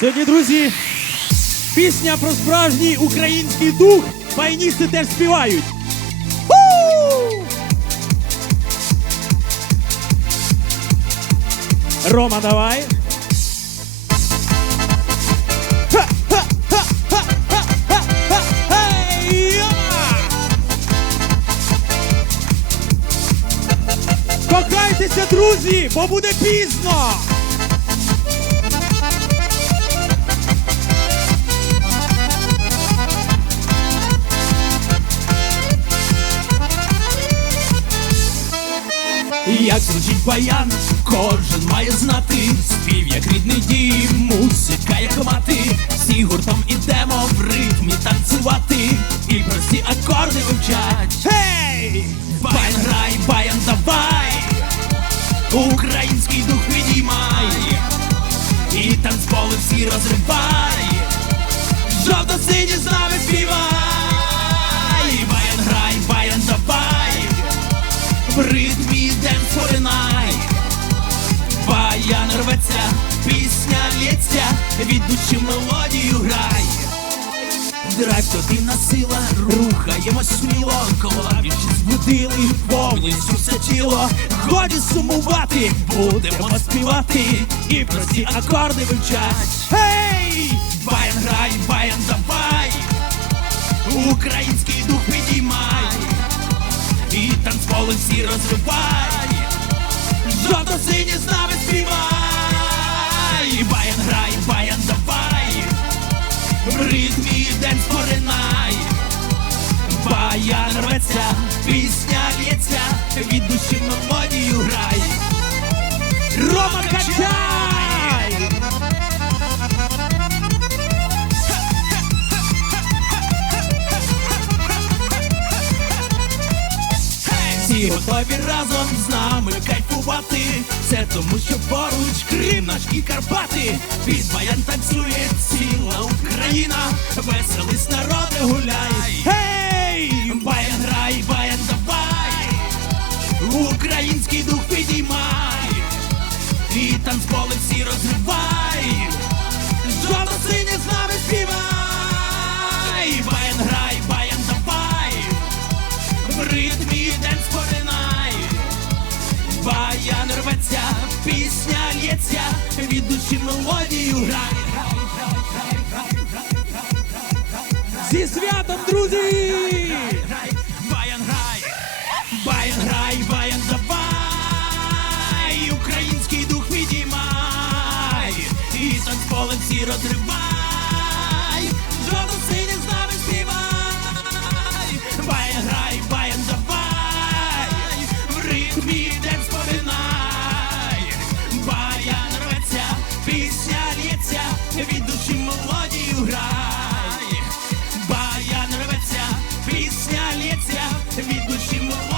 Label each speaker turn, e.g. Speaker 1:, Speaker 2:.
Speaker 1: Сьогодні, друзі, пісня про справжній український дух. Баяністи теж співають. Рома, давай. Кохайтеся, друзі, бо буде пізно!
Speaker 2: Як звучить баян, кожен має знати. Спів як рідний дім, музика як мати. Всі гуртом ідемо в ритмі танцювати. І прості акорди вивчать.
Speaker 1: Гей!
Speaker 2: Баян грай, баян давай. Український дух підіймай І танцполи всі розривай. Жовто-сині з нами співай лється Від душі мелодію грай Драйв тобі сила, рухаємось сміло, клавіші збудили повністю все тіло. Годі сумувати, будемо співати і прості акорди вивчать. Гей! Баян грай, баян давай, український дух підіймай, і танцполи всі розривай. Ритмі день поринай Баян рветься, пісня лється Від душі мелодію грай.
Speaker 1: Рома качай!
Speaker 2: Всі готові разом з нами кайфувати. Це тому, що поруч Крим наш і Карпати. Під баян танцює ціла Україна Веселись народи гуляй.
Speaker 1: Гей!
Speaker 2: Баян грай, баян давай. Український дух підіймай. І танцполи всі розривай. Жовто-сині з нами співай. Баян грай, баян давай. В ритмі денс поринай. Баян рветься, пісня лється. Від душі мелодію грай
Speaker 1: Зі святом, друзі!
Speaker 2: Баянграй! баян грай, баян грай, баян давай, український дух підіймай, і танцполем всі розривай. to meet Mushima.